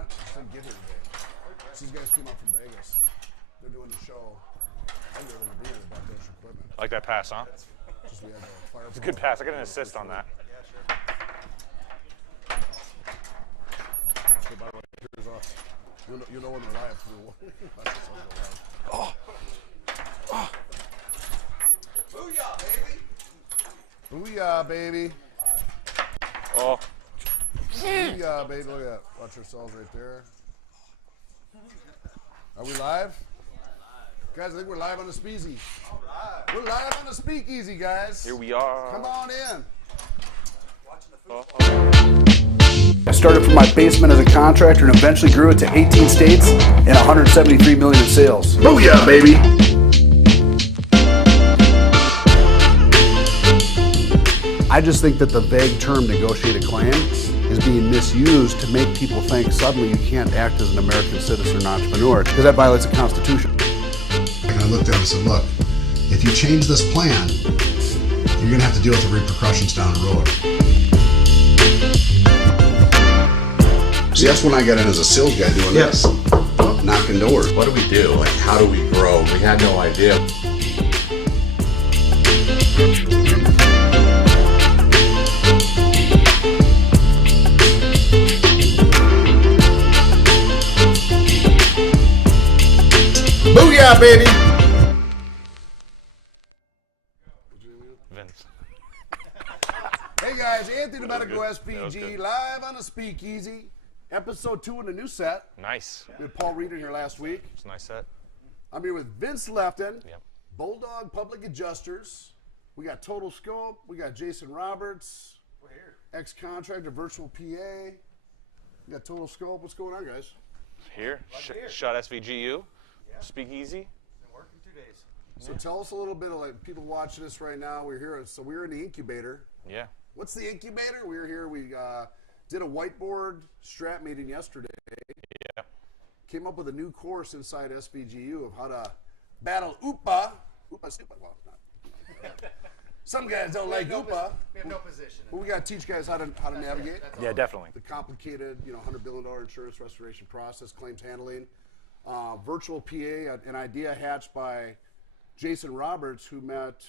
not? I didn't get here today. These guys came up from Vegas. They're doing the show. I didn't really be here about their equipment. I like that pass, huh? Just we had the fire. It's a good pass. I got an assist on that. Yeah, sure. So by the way, here's off. You know when they're live. Oh. Oh. Booyah, baby. Booyah, baby. Oh. Booyah, baby. Look at that. Watch yourselves right there. Are we live? Guys, I think we're live on the Speakeasy. All right. We're live on the Speakeasy, guys. Here we are. Come on in. Watching the food. I started from my basement as a contractor and eventually grew it to 18 states and 173 million in sales. Booyah, baby. I just think that the vague term negotiate a claim is being misused to make people think suddenly you can't act as an American citizen or entrepreneur because that violates the Constitution. And I looked at it and said, look, if you change this plan, you're going to have to deal with the repercussions down the road. See, that's when I got in as a sales guy doing this, knocking doors. What do we do? Like, how do we grow? We had no idea. Booyah, baby! Vince. Hey guys, Anthony That was Medical good. That was SVG good. live on the Speakeasy. Episode 2 in the new set. Nice. We had Paul Reeder here last week. It's a nice set. I'm here with Vince Lefton, Yep. Bulldog Public Adjusters. We got Total Scope. We got Jason Roberts, We're here. ex-contractor, virtual PA. We got Total Scope. What's going on, guys? Here. to hear. Shot SVGU. Yeah. Speakeasy. Been working 2 days. So tell us a little bit of like people watching this right now. We're here. So we're in the incubator. Yeah. What's the incubator? We're here. We did a whiteboard strap meeting yesterday. Yeah. Came up with a new course inside SVGU of how to battle UPA. UPA stupid. Well, not. Some guys don't like UPA. We have no position. But we got to teach guys how to navigate That's all. Yeah, definitely. the complicated, $100 billion insurance restoration process, claims handling, virtual PA, an idea hatched by Jason Roberts, who met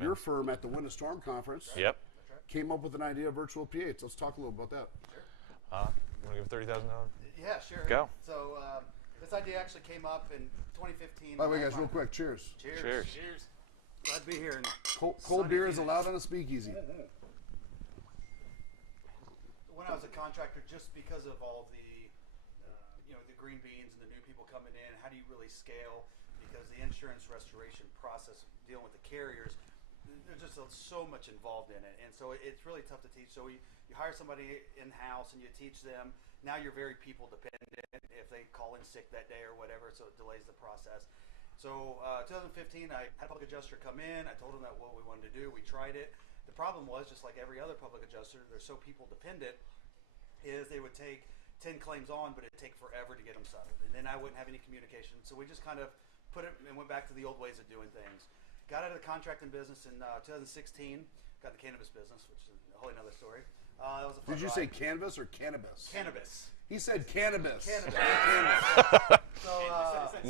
your firm at the Win a Storm conference. Yep. Came up with an idea of virtual PA. So let's talk a little about that. You want to give $30,000? Yeah, sure. Go. So this idea actually came up in 2015. By the way, guys, real quick, cheers. Cheers. Cheers. Cheers. Glad to be here. And Cold beer is allowed on a Speakeasy. when I was a contractor, just because of all the, the green beans and the new people coming in, how do you really scale? Because the insurance restoration process, dealing with the carriers, there's just so much involved in it, and so it's really tough to teach. So you hire somebody in-house and you teach them. Now you're very people dependent if they call in sick that day or whatever, so it delays the process. So 2015, I had a public adjuster come in. I told him that what we wanted to do. We tried it. The problem was, just like every other public adjuster, they're so people dependent, is they would take 10 claims on, but it'd take forever to get them settled. And then I wouldn't have any communication. So we just kind of put it and went back to the old ways of doing things. Got out of the contracting business in 2016. Got the cannabis business, which is a whole other story. That was a fun Did you ride. say canvas or cannabis? Cannabis? He said cannabis. Cannabis. So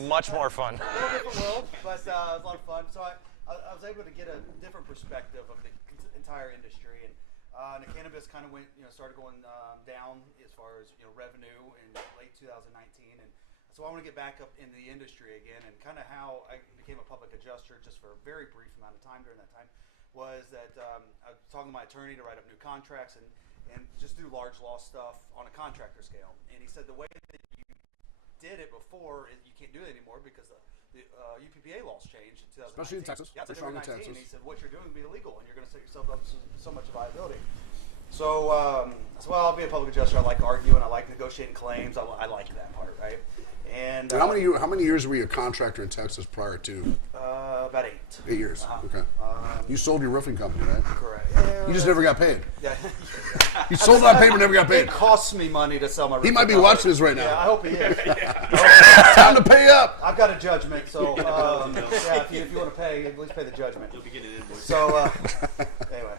Much more fun. a little different world, but it was a lot of fun. So I was able to get a different perspective of the entire industry, and the cannabis kind of went, started going down as far as revenue in late 2019, and so I want to get back up in the industry again. And kind of how I became a public adjuster, just for a very brief amount of time during that time, was that I was talking to my attorney to write up new contracts and just do large loss stuff on a contractor scale. And he said the way that you did it before, you can't do it anymore because the UPPA laws changed in 2019. Especially in Texas. Yeah, For sure in 2019. Texas. He said what you're doing will be illegal, and you're going to set yourself up so much liability. So, I'll be a public adjuster. I like arguing. I like negotiating claims. I like that part, right? And How many years were you a contractor in Texas prior to? About 8. 8 years. Uh-huh. Okay. You sold your roofing company, right? Correct. Yeah, You just never got paid. Yeah. You sold on paper, never got It paid. costs me money to sell my roofing He might be company. watching this right Yeah, I now. hope he is. Time to pay up. I've got a judgment, so if you want to pay, at least pay the judgment. You'll be getting an invoice. So anyway,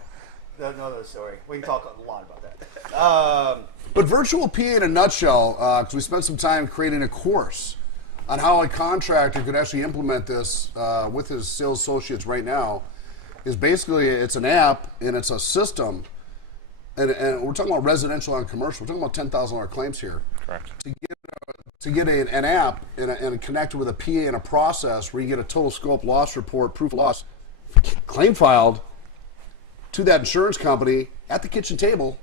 another story. We can talk a lot about that. But virtual PA in a nutshell, because we spent some time creating a course on how a contractor could actually implement this with his sales associates right now, is basically it's an app and it's a system, and we're talking about residential and commercial. We're talking about $10,000 claims here. Correct. To get an app and connect with a PA and a process where you get a total scope loss report, proof of loss, claim filed to that insurance company at the kitchen table,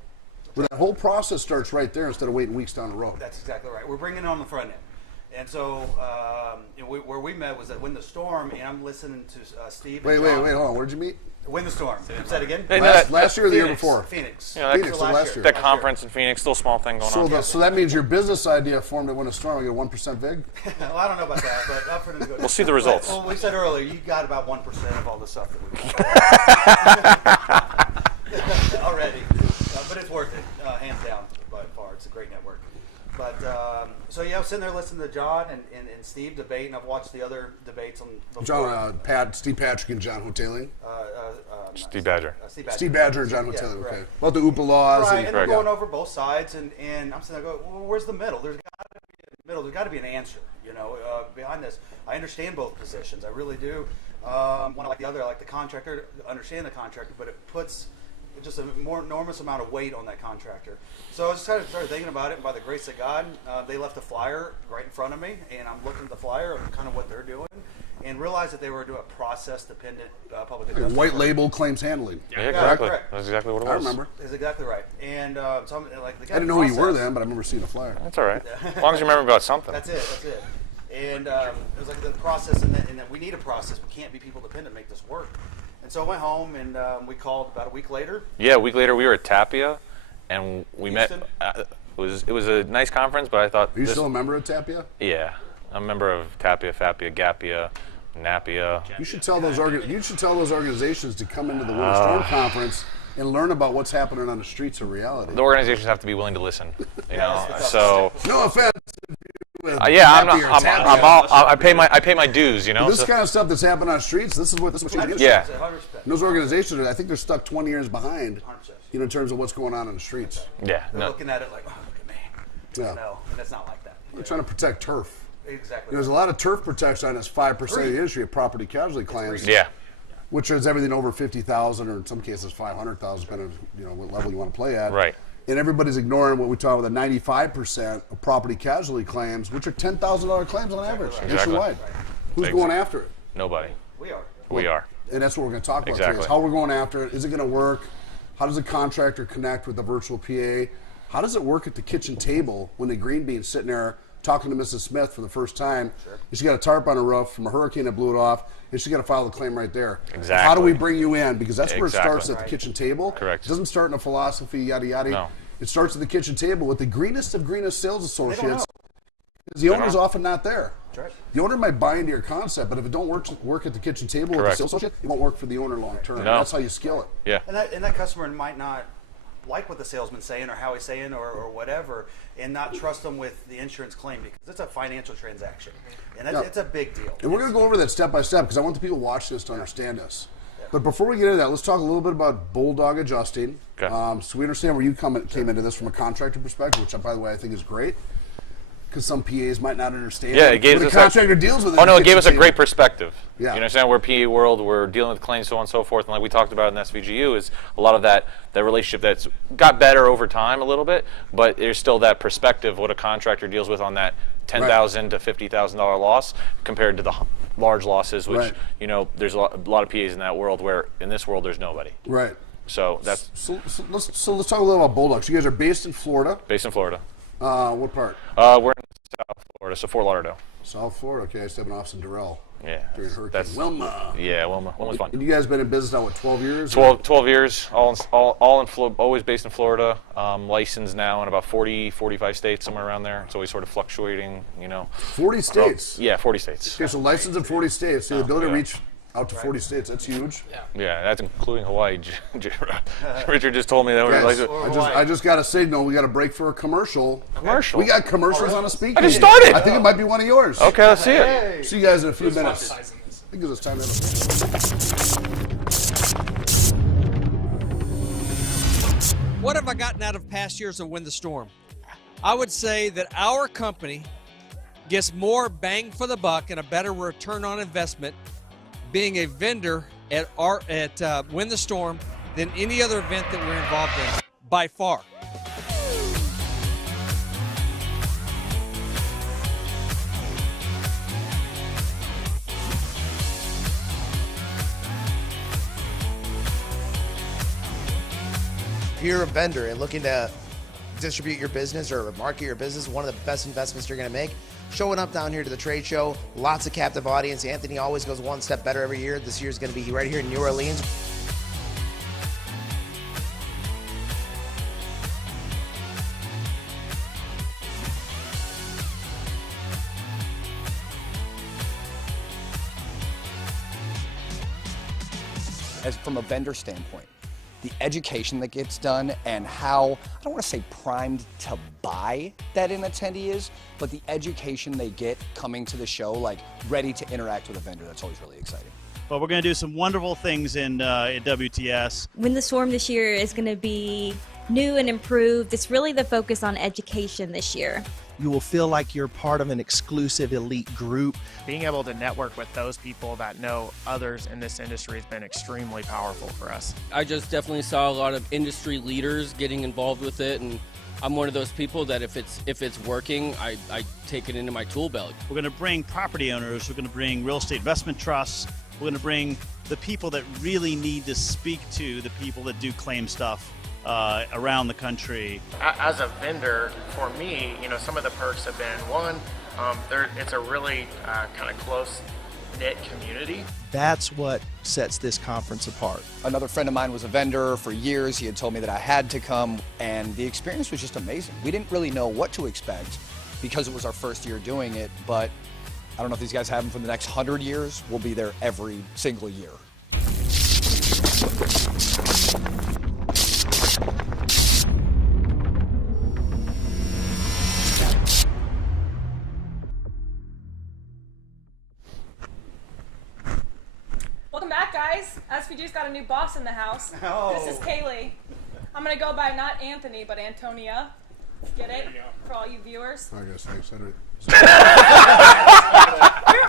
where that whole process starts right there instead of waiting weeks down the road. That's exactly right. We're bringing it on the front end. And so where we met was at Win the Storm, and I'm listening to Steve. Wait, hold on. Where'd you meet? Win the Storm. Say that again? Hey, Last year or the year Phoenix. before? Phoenix. Yeah, Phoenix, so last year. That conference in Phoenix, still a small thing going on. So that means your business idea formed at Win a Storm. You get a 1% VIG? Well, I don't know about that, but up for the good. We'll see the results. Well, we said earlier, you got about 1% of all the stuff that we already. But it's worth it, hands down, by far. It's a great network. But so yeah, I was sitting there listening to John and Steve debate, and I've watched the other debates on before. Steve Patrick and John Hoteling. Steve Badger. Steve Badger and John Hoteling, right. okay. About the UPA laws. Right, and they're Correct. going over both sides, and I'm sitting there going, well, where's the middle? There's got to be a middle. There's got to be an answer, behind this. I understand both positions. I really do. One I like the other. I like the contractor, understand the contractor, but it puts just a more enormous amount of weight on that contractor. So I just kind of started thinking about it, and by the grace of God, they left a flyer right in front of me, and I'm looking at the flyer of kind of what they're doing, and realized that they were doing a process-dependent public adjustment. White label claims handling. Yeah, exactly. correct. That's exactly what it was. I remember. Is exactly right. And so I'm like, the I didn't know who you were then, but I remember seeing the flyer. That's all right. As long as you remember about something. That's it. And it was like the process, and that we need a process. We can't be people dependent to make this work. And so I went home, and we called about a week later. Yeah, a week later we were at Tapia, and we Houston? met. It was a nice conference, but I thought. Are you still a member of Tapia? Yeah, I'm a member of Tapia, Fapia, Gapia, Napia. You should tell those organizations to come into the Winter Storm Conference and learn about what's happening on the streets of reality. The organizations have to be willing to listen. that's So. No offense. Yeah, I pay my dues. This kind of stuff that's happening on the streets. This is what you do. Yeah. 100%. And those organizations, I think they're stuck 20 years behind. 100%. In terms of what's going on in the streets. Yeah. They're No. looking at it like, oh, look at me. Yeah. No, and it's not like that. They're trying to protect turf. Exactly. There's a lot of turf protection on this 5% of the industry of property casualty claims. Yeah. Which is everything over 50,000 or in some cases 500,000, depending on what level you want to play at. Right. And everybody's ignoring what we talk about, the 95% of property casualty claims, which are $10,000 claims on average, Exactly. nationwide. Who's going after it? Nobody. We are. And that's what we're going to talk about today, Exactly. is how we're going after it. Is it going to work? How does a contractor connect with the virtual PA? How does it work at the kitchen table when the green bean's sitting there talking to Mrs. Smith for the first time? Sure. She's got a tarp on her roof from a hurricane that blew it off, and she's got to file the claim right there. Exactly. How do we bring you in? Because that's where it Exactly. starts at the kitchen table. Correct. It doesn't start in a philosophy, yada, yada. No. It starts at the kitchen table with the greenest of greenest sales They don't associates. know. Because the owner's often not there. That's right. The owner might buy into your concept, but if it don't work at the kitchen table with the Correct. sales associate, it won't work for the owner long term. No. That's how you scale it. Yeah. And that customer might not like what the salesman's saying or how he's saying or whatever, and not trust them with the insurance claim because it's a financial transaction, and it's a big deal. And we're going to go over that step by step because I want the people watching this to understand this. But before we get into that, let's talk a little bit about bulldog adjusting. Okay. So we understand where you came into this from a contractor perspective, which, by the way, I think is great. Because some PAs might not understand. Yeah, it gave the us contractor deals with it. Oh no, it gave us a great perspective. Yeah. You understand, we're PE world, we're dealing with claims, so on and so forth, and like we talked about in SVGU, is a lot of that relationship that's got better over time a little bit, but there's still that perspective what a contractor deals with on that $10,000 to $50,000 loss compared to the large losses, which there's a lot of PAs in that world where in this world there's nobody. Right. So that's So let's talk a little about bulldogs. You guys are based in Florida. based in Florida. What part? We're in South Florida, so Fort Lauderdale. South Florida. Okay, I used to have an office in Durrell. Yeah. During Hurricane That's Wilma. Yeah, Wilma's fun. And you guys been in business now, what, 12 years? 12 years, always based in Florida, licensed now in about 45 states, somewhere around there. It's always sort of fluctuating, 40 states. Yeah, 40 states. Okay, so licensed in 40 states. So the ability to reach out to 40 states, that's huge. Yeah, that's including Hawaii. Richard just told me that. Guys, I just got a signal. We got a break for a commercial. Commercial? We got commercials on a speaker. I just started. I think it might be one of yours. Okay, let's see it. See you guys in a few minutes. I think it's time to have a what have I gotten out of past years of Win the Storm? I would say that our company gets more bang for the buck and a better return on investment being a vendor at Win the Storm than any other event that we're involved in, by far. If you're a vendor and looking to distribute your business or market your business, one of the best investments you're going to make, showing up down here to the trade show, lots of captive audience. Anthony always goes one step better every year. This year's going to be right here in New Orleans. As from a vendor standpoint, the education that gets done and how, I don't want to say primed to buy that an attendee is, but the education they get coming to the show, like ready to interact with a vendor, that's always really exciting. Well, we're going to do some wonderful things in WTS. Win the Storm this year is going to be new and improved. It's really the focus on education this year. You will feel like you're part of an exclusive elite group. Being able to network with those people that know others in this industry has been extremely powerful for us. I just definitely saw a lot of industry leaders getting involved with it, and I'm one of those people that if it's working, I take it into my tool belt. We're going to bring property owners, we're going to bring real estate investment trusts, we're going to bring the people that really need to speak to the people that do claim stuff around the country. As a vendor, for me, some of the perks have been, one, it's a really kind of close-knit community. That's what sets this conference apart. Another friend of mine was a vendor for years. He had told me that I had to come, and the experience was just amazing. We didn't really know what to expect because it was our first year doing it, but I don't know if these guys have them for the next 100 years. We'll be there every single year. Welcome back, guys. SVG's got a new boss in the house. Oh. This is Kaylee. I'm going to go by not Anthony, but Antonia. Get it? For all you viewers. I guess I said it.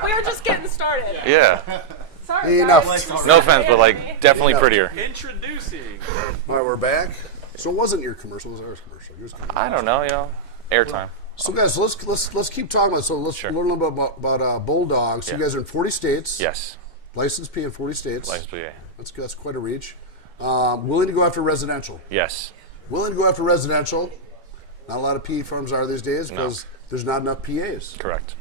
we were just getting started. Yeah. Sorry, enough. guys. No offense, but like definitely prettier. Introducing. All right, we're back. So it wasn't your commercial, it was ours commercial. Yours commercial. I don't know, airtime. So guys, let's keep talking about it. So let's learn a little bit about Bulldog. So you guys are in 40 states. Yes. Licensed P in 40 states. Licensed PA. That's quite a reach. Willing to go after residential. Yes. Willing to go after residential. Not a lot of PE firms are these days because there's not enough PAs. Correct.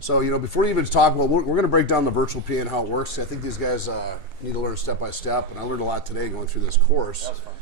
So, before you even talk about, we're going to break down the virtual PA and how it works. I think these guys need to learn step by step, and I learned a lot today going through this course. That's fun.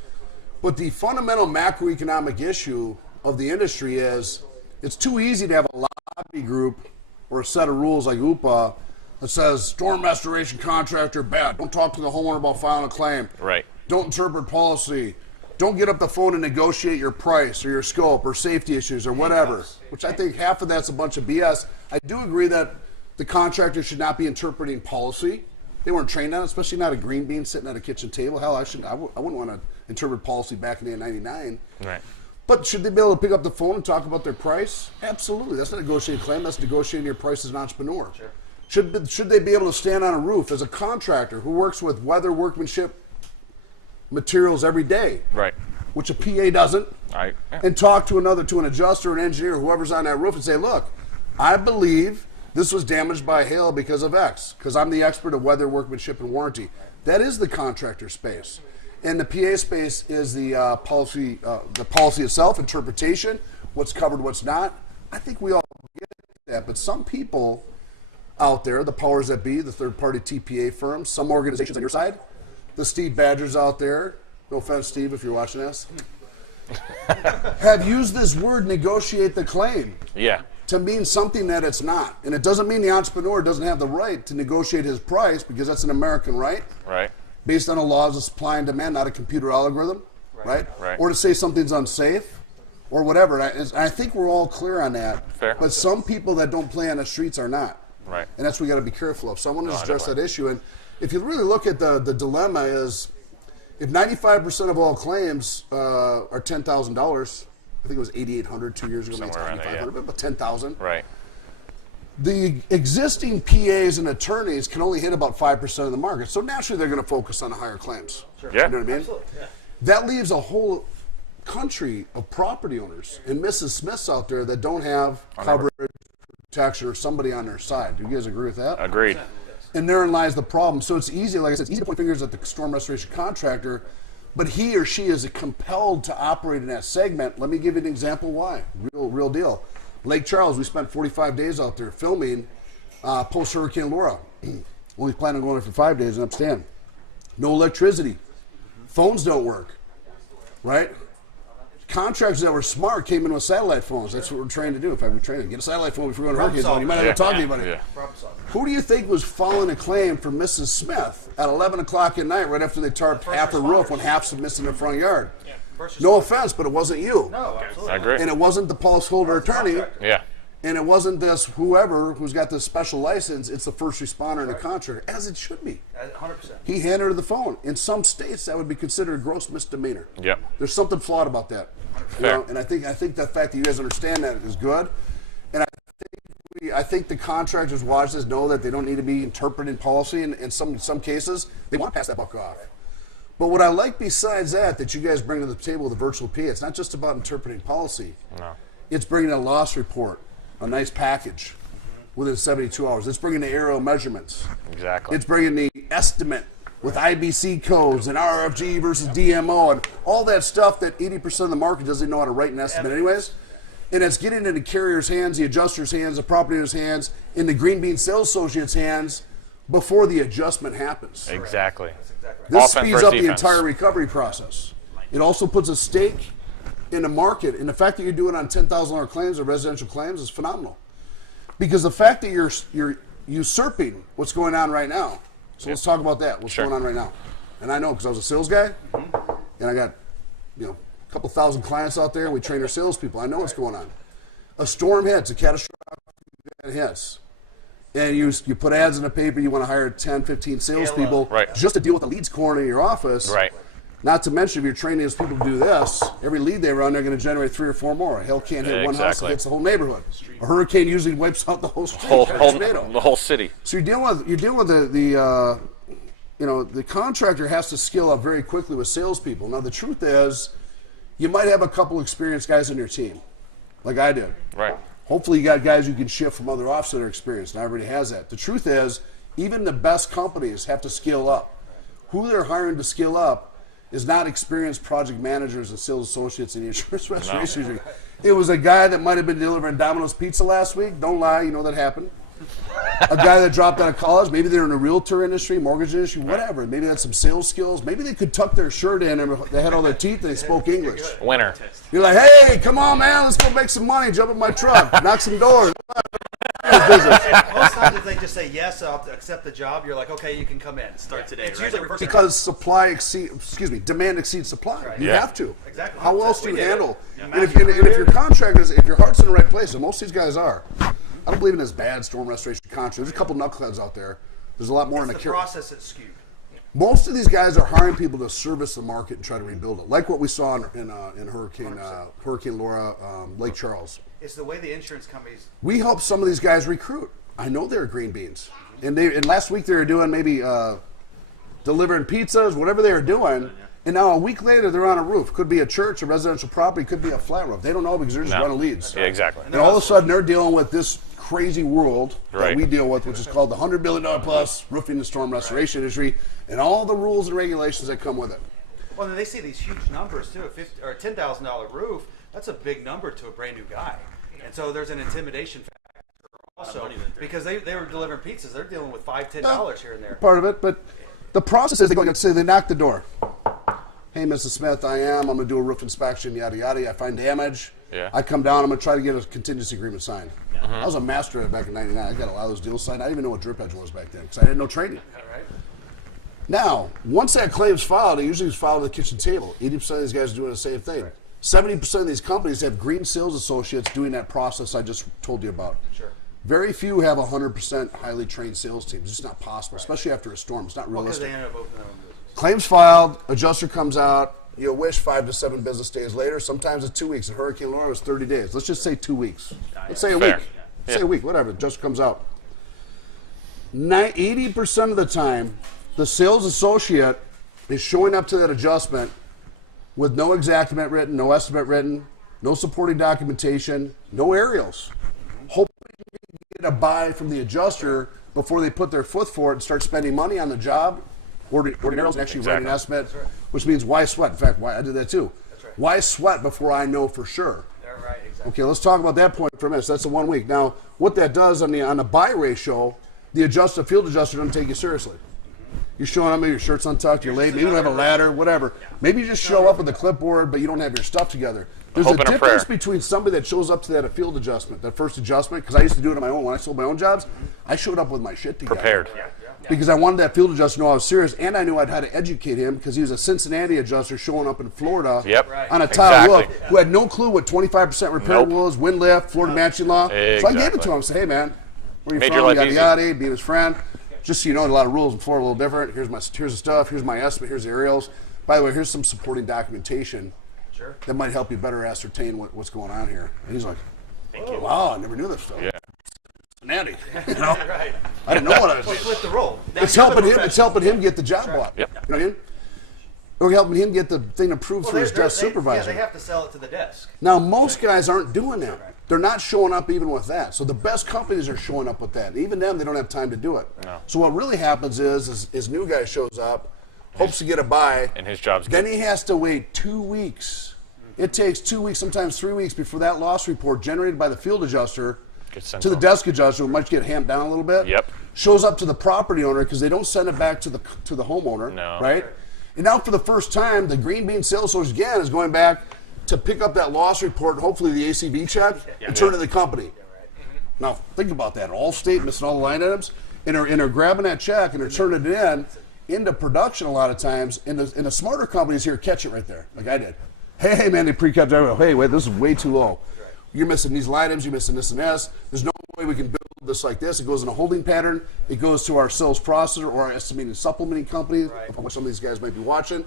But the fundamental macroeconomic issue of the industry is it's too easy to have a lobby group or a set of rules like UPA that says storm restoration contractor bad. Don't talk to the homeowner about filing a claim. Right. Don't interpret policy. Don't get up the phone and negotiate your price or your scope or safety issues or whatever, which I think half of that's a bunch of BS. I do agree that the contractor should not be interpreting policy. They weren't trained on it, especially not a green bean sitting at a kitchen table. Hell, I wouldn't want to interpret policy back in the 99. Right. But should they be able to pick up the phone and talk about their price? Absolutely. That's not negotiating a claim. That's negotiating your price as an entrepreneur. Sure. Should they be able to stand on a roof as a contractor who works with weather, workmanship, materials every day, right, which a PA doesn't, and talk to an adjuster, an engineer, whoever's on that roof, and say, look, I believe this was damaged by hail because of X, because I'm the expert of weather, workmanship, and warranty. That is the contractor space, and the PA space is the policy itself, interpretation, what's covered, what's not. I think we all get that, but some people out there, the powers that be, the third-party TPA firms, some organizations on your side, the Steve Badgers out there, no offense, Steve, if you're watching this, have used this word, negotiate the claim, to mean something that it's not. And it doesn't mean the entrepreneur doesn't have the right to negotiate his price, because that's an American right, based on the laws of supply and demand, not a computer algorithm, right? Or to say something's unsafe, or whatever. And I think we're all clear on that. Fair. But some people that don't play on the streets are not. Right. And that's what we got to be careful of. So I want to address that issue. And if you really look at the dilemma is If 95% of all claims are $10,000, I think it was 8,800 2 years ago, maybe it's 9,500, but 10,000. Right. The existing PAs and attorneys can only hit about 5% of the market, so naturally they're going to focus on the higher claims. Sure. You know what I mean? Absolutely. Yeah. That leaves a whole country of property owners and Mrs. Smiths out there that don't have coverage, protection, or somebody on their side. Do you guys agree with that? Agreed. And therein lies the problem. So it's easy, like I said, it's easy to point fingers at the storm restoration contractor, but he or she is compelled to operate in that segment. Let me give you an example why. Real deal. Lake Charles, we spent 45 days out there filming post-Hurricane Laura. Only plan on going there for 5 days and I'm staying. No electricity. Phones don't work, right? Contractors that were smart came in with satellite phones. That's what we're trained to do. In fact, we're trained to get a satellite phone before we go to hurricane zone. You might not have to talk to anybody. Yeah. Who do you think was filing a claim for Mrs. Smith at 11 o'clock at night right after they tarped half the roof when half's missing in the front yard? No offense, but it wasn't you. No, absolutely. I agree. And it wasn't the policyholder attorney. Yeah. And it wasn't this whoever who's got this special license. It's the first responder and the contractor, as it should be. 100%. He handed her the phone. In some states, that would be considered a gross misdemeanor. Yep. There's something flawed about that. You know? And I think the fact that you guys understand that is good. And I think the contractors watch this know that they don't need to be interpreting policy. And in some cases, they want to pass that buck off. But what I like besides that you guys bring to the table with the virtual PA, it's not just about interpreting policy. No. It's bringing a loss report, a nice package within 72 hours. It's bringing the aerial measurements. Exactly. It's bringing the estimate with IBC codes and RFG versus DMO and all that stuff that 80% of the market doesn't know how to write an estimate anyways. And it's getting into the carrier's hands, the adjuster's hands, the property owner's hands, in the Green Bean Sales Associates' hands before the adjustment happens. Exactly. This speeds up the entire recovery process. It also puts a stake in the market, and the fact that you're doing it on $10,000 claims or residential claims is phenomenal. Because the fact that you're usurping what's going on right now. So let's talk about that. What's going on right now? And I know because I was a sales guy, and I got a couple thousand clients out there. And we train our salespeople. I know what's going on. A storm hits, a catastrophic event hits. And you put ads in the paper, you want to hire 10, 15 salespeople just to deal with the leads corner in your office. Right. Not to mention, if you're training those people to do this, every lead they run, they're going to generate 3 or 4 more. A hail can't hit one house, it hits the whole neighborhood. A hurricane usually wipes out the whole street. The whole city. So you're dealing with the contractor has to scale up very quickly with salespeople. Now the truth is, you might have a couple experienced guys on your team, like I did. Right. Hopefully you got guys you can shift from other offices that are experienced, and everybody has that. The truth is, even the best companies have to scale up. Who they're hiring to scale up is not experienced project managers and sales associates in the insurance restoration industry. It was a guy that might have been delivering Domino's Pizza last week. Don't lie, you know that happened. A guy that dropped out of college, maybe they're in the realtor industry, mortgage industry, whatever. Maybe they had some sales skills. Maybe they could tuck their shirt in and they had all their teeth and they spoke English. Winner. You're like, hey, come on, man, let's go make some money. Jump in my truck, knock some doors. Most times if they just say yes, I'll accept the job, you're like, okay, you can come in. Start today. It's usually reverse. Because demand exceeds supply. Right. You have to. Exactly. How else do you handle? And if your contractors, if your heart's in the right place, and most of these guys are, I don't believe in this bad storm restoration contract. There's a couple knuckleheads out there. There's a lot more in the process that's skewed. Most of these guys are hiring people to service the market and try to rebuild it, like what we saw in Hurricane Laura, Lake Charles. It's the way the insurance companies. We help some of these guys recruit. I know they're green beans, and last week they were doing maybe delivering pizzas, whatever they were doing, and now a week later they're on a roof. Could be a church, a residential property, could be a flat roof. They don't know because they're just running leads. Yeah, exactly. And all of a sudden they're dealing with this crazy world that we deal with, which is called the $100 billion plus roofing and storm restoration industry, and all the rules and regulations that come with it. Well, then they see these huge numbers too. A $10,000 roof, that's a big number to a brand new guy, and so there's an intimidation factor also because they were delivering pizzas. They're dealing with $5, $10 here and there. Part of it, but the process is they knock the door. Hey, Mrs. Smith, I'm going to do a roof inspection, yada, yada. I find damage. Yeah. I come down. I'm going to try to get a contingency agreement signed. I was a master at it back in '99. I got a lot of those deals signed. I didn't even know what drip edge was back then because I had no training. Right. Now, once that claim's filed, it usually is filed at the kitchen table. 80% of these guys are doing the same thing. 70% of these companies have green sales associates doing that process I just told you about. Sure. Very few have 100% highly trained sales teams. It's just not possible, especially after a storm. It's not realistic. Because they end up opening their own business. Claims filed, adjuster comes out. You'll wish 5 to 7 business days later. Sometimes it's 2 weeks. And Hurricane Laura was 30 days. Let's just say 2 weeks. Let's say a Fair. week. Let's say a week, whatever. The adjuster comes out. 80% of the time, the sales associate is showing up to that adjustment with no exactament written, no estimate written, no supporting documentation, no aerials. Hoping to get a buy from the adjuster before they put their foot forward and start spending money on the job, ordering aerials, and actually writing an estimate, which means why sweat? In fact, why I did that too. Why sweat before I know for sure? Okay, let's talk about that point for a minute. So that's the 1 week. Now, what that does on the buy ratio, the field adjuster doesn't take you seriously. You're showing up, maybe your shirt's untucked, you're late, maybe you don't have a ladder, whatever. Maybe you just show up with a clipboard, but you don't have your stuff together. There's a difference between somebody that shows up to that field adjustment, that first adjustment, because I used to do it on my own. When I sold my own jobs, I showed up with my shit together. Prepared. Because I wanted that field adjuster to know I was serious, and I knew I'd had to educate him because he was a Cincinnati adjuster showing up in Florida on a tile roof who had no clue what 25% repair was, wind lift, Florida matching law. So I gave it to him. I said, hey, man, where are you from? Yada, yada, being his friend. Just so you know, a lot of rules in Florida are a little different. Here's the stuff. Here's my estimate. Here's the aerials. By the way, here's some supporting documentation that might help you better ascertain what's going on here. And he's like, wow, I never knew this stuff. Yeah. Cincinnati. You know? I didn't know what I was doing. Flip the role. It's helping him. It's helping him get the job bought. Yep. You know what I mean? Or helping him get the thing approved through his desk supervisor. Yeah, they have to sell it to the desk. Now, most guys aren't doing that. They're not showing up even with that. So the best companies are showing up with that. Even them, they don't have time to do it. No. So what really happens is his new guy shows up, hopes to get a buy, and his job's then he has to wait 2 weeks. It takes 2 weeks, sometimes 3 weeks, before that loss report generated by the field adjuster to the desk adjuster, who might get hamped down a little bit, shows up to the property owner because they don't send it back to the homeowner, right? And now for the first time, the Green Bean Sales Association again is going back to pick up that loss report, hopefully the ACV check, and turn it to the company. Now think about that. All state missing all the line items, and they're grabbing that check and they're turning it into production a lot of times. And the smarter companies here catch it right there, like I did. Hey man, they pre-cut everything. Hey, wait, this is way too low. You're missing these items, you're missing this and this. There's no way we can build this like this. It goes in a holding pattern. It goes to our sales processor or our estimating supplementing company, which some of these guys might be watching.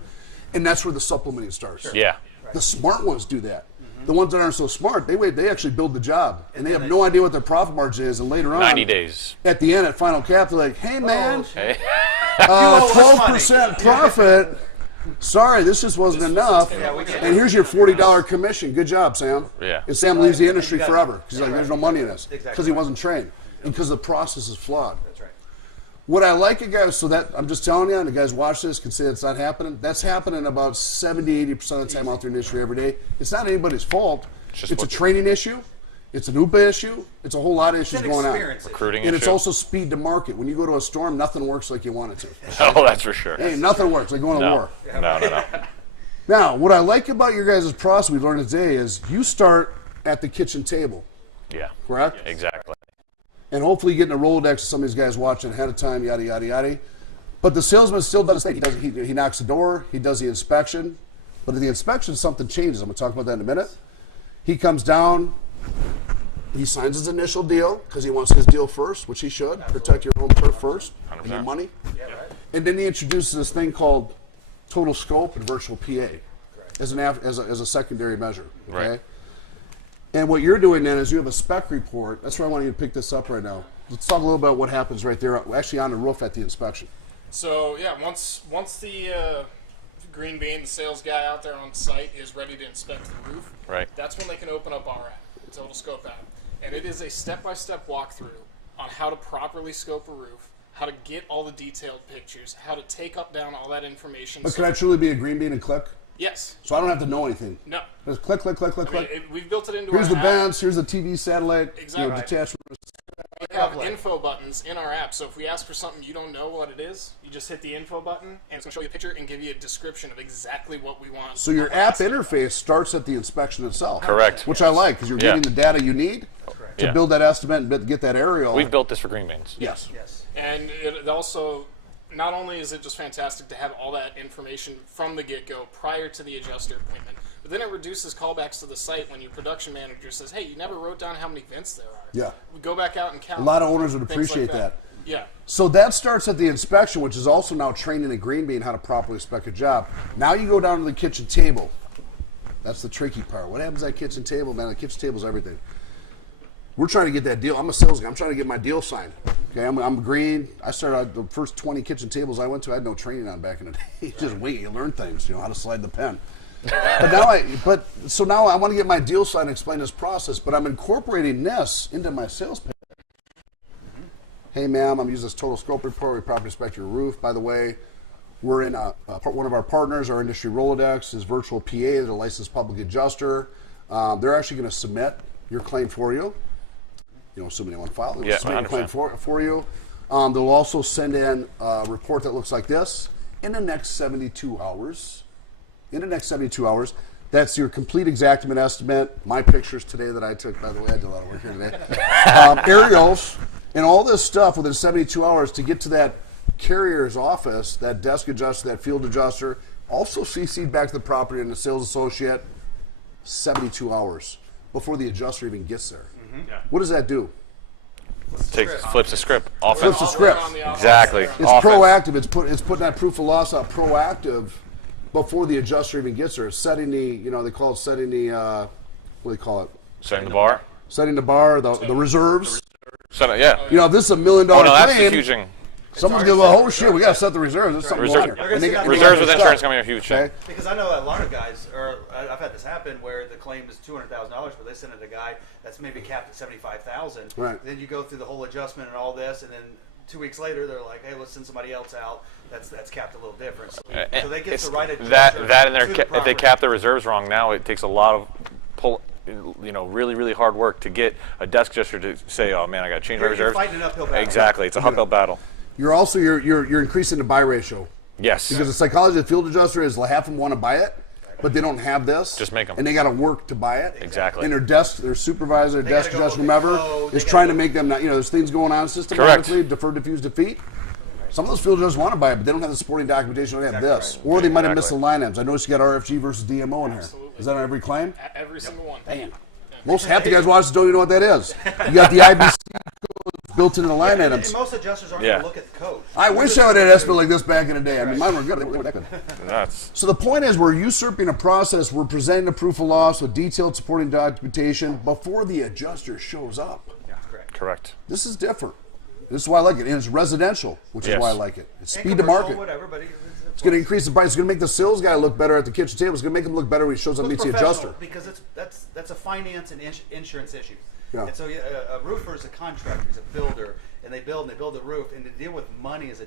And that's where the supplementing starts. Yeah. The smart ones do that. The ones that aren't so smart, they actually build the job. And they have no idea what their profit margin is. And later on, 90 days. At the end, at final cap, they're like, hey man, 12% profit. Sorry, this just wasn't enough. And here's your $40 commission. Good job, Sam. Yeah. And Sam leaves the industry forever. He's like, there's no money in this. Because he wasn't trained. And because the process is flawed. That's right. What I like, guys, so that I'm just telling you, and the guys watch this can say it's not happening. That's happening about 70-80% of the time out there in the industry every day. It's not anybody's fault. It's a training issue. It's an UPA issue. It's a whole lot of issues going on. Recruiting and issue. it's also speed to market. When you go to a storm, nothing works like you want it to. Oh, that's for sure. Hey, nothing works like going to war. No. Now, what I like about your guys' process we learned today is you start at the kitchen table. Yeah. Correct? Exactly. And hopefully getting a Rolodex of some of these guys watching ahead of time, yada, yada, yada. But the salesman still does his thing. He knocks the door. He does the inspection. But at the inspection, something changes. I'm going to talk about that in a minute. He comes down. He signs his initial deal because he wants his deal first, which he should. Protect your own turf first and your money. And then he introduces this thing called total scope and virtual PA as a secondary measure. Okay? Right. And what you're doing then is you have a spec report. That's where I want you to pick this up right now. Let's talk a little about what happens right there, actually on the roof at the inspection. So yeah, once the Green Bean, the sales guy out there on site, is ready to inspect the roof, that's when they can open up our app, the Total Scope app. And it is a step-by-step walkthrough on how to properly scope a roof, how to get all the detailed pictures, how to take up down all that information. But can I truly be a Green Bean and click? Yes. So I don't have to know anything. No. Just click, click, click, click, click. We've built it into here's our the app. bands, here's the TV satellite, Exactly. detached. We have info buttons in our app, so if we ask for something you don't know what it is, you just hit the info button, and it's going to show you a picture and give you a description of exactly what we want. So your app interface starts at the inspection itself. Correct. Which I like, because you're getting the data you need to build that estimate and get that aerial. We've built this for Green Beans. Yes. And it also, not only is it just fantastic to have all that information from the get-go prior to the adjuster appointment, but then it reduces callbacks to the site when your production manager says, hey, you never wrote down how many vents there are. Yeah. We go back out and count. A lot of owners would appreciate that. Yeah. So that starts at the inspection, which is also now training a green bean how to properly inspect a job. Now you go down to the kitchen table. That's the tricky part. What happens at that kitchen table, man? The kitchen table is everything. We're trying to get that deal. I'm a sales guy. I'm trying to get my deal signed. Okay, I'm green. I started out the first 20 kitchen tables I went to. I had no training on back in the day. Just wait, you learn things. You know how to slide the pen. So now I want to get my deal signed and explain this process. But I'm incorporating this into my sales page. Hey, ma'am, I'm using this total scope report. We properly inspect your roof. By the way, we're in one of our partners, our industry Rolodex, is Virtual PA, the licensed public adjuster. They're actually going to submit your claim for you. You know, assuming they want to file, they'll submit your claim for you. They'll also send in a report that looks like this in the next 72 hours. That's your complete exactment estimate. My pictures today that I took, by the way, I did a lot of work here today. Aerials. And all this stuff within 72 hours to get to that carrier's office, that desk adjuster, that field adjuster, also CC'd back to the property and the sales associate 72 hours before the adjuster even gets there. Yeah. What does that do? Flips the script. Flips the script. Exactly. It's proactive. It's putting that proof of loss out proactive before the adjuster even gets there. It's setting the, they call it setting the, what do they call it? Setting the bar? Setting the bar, the reserves. Yeah. If this is $1 million claim, that's the huge thing. Someone's going to go, oh shit, we got to set the reserves. There's something wrong here. Reserves with insurance coming in huge. Okay. Because I know a lot of guys, or I've had this happen where the claim is $200,000, but they send it to a guy that's maybe capped at $75,000. Right. Then you go through the whole adjustment and all this, and then 2 weeks later they're like, hey, let's send somebody else out. That's capped a little different. So they get the right adjuster. That and if they cap the reserves wrong now, it takes a lot of really, really hard work to get a desk adjuster to say, oh man, I got to change my reserves. You're fighting an uphill battle. Exactly, it's a uphill battle. You're also you're increasing the buy ratio. Yes. Because the psychology of the field adjuster is half of them want to buy it, but they don't have this. Just make them. And they got to work to buy it. Exactly. And their supervisor, their desk adjuster, is trying to make them not. There's things going on systematically. Defer, diffuse, defeat. Some of those field adjusters want to buy it, but they don't have the supporting documentation. They don't have this, or they might have missed the line items. I noticed you got RFG versus DMO in here. Is that on every claim? Every single one. Damn. Most half the guys watch don't even know what that is. You got the IBC built into the line items. And most adjusters aren't going to look at the code. I wish I would have had estimate like this back in the day. I mean, mine were good. They weren't that good. Nuts. So the point is, we're usurping a process. We're presenting a proof of loss with detailed supporting documentation before the adjuster shows up. Yeah, correct. This is different. This is why I like it. And it's residential, which is why I like it. It's speed to market. Whatever, but it's going to increase the price. It's going to make the sales guy look better at the kitchen table. It's going to make him look better when he shows up and meets the adjuster. Because that's a finance and insurance issue. Yeah. And so a roofer is a contractor, he's a builder, and they build the roof, and to deal with money is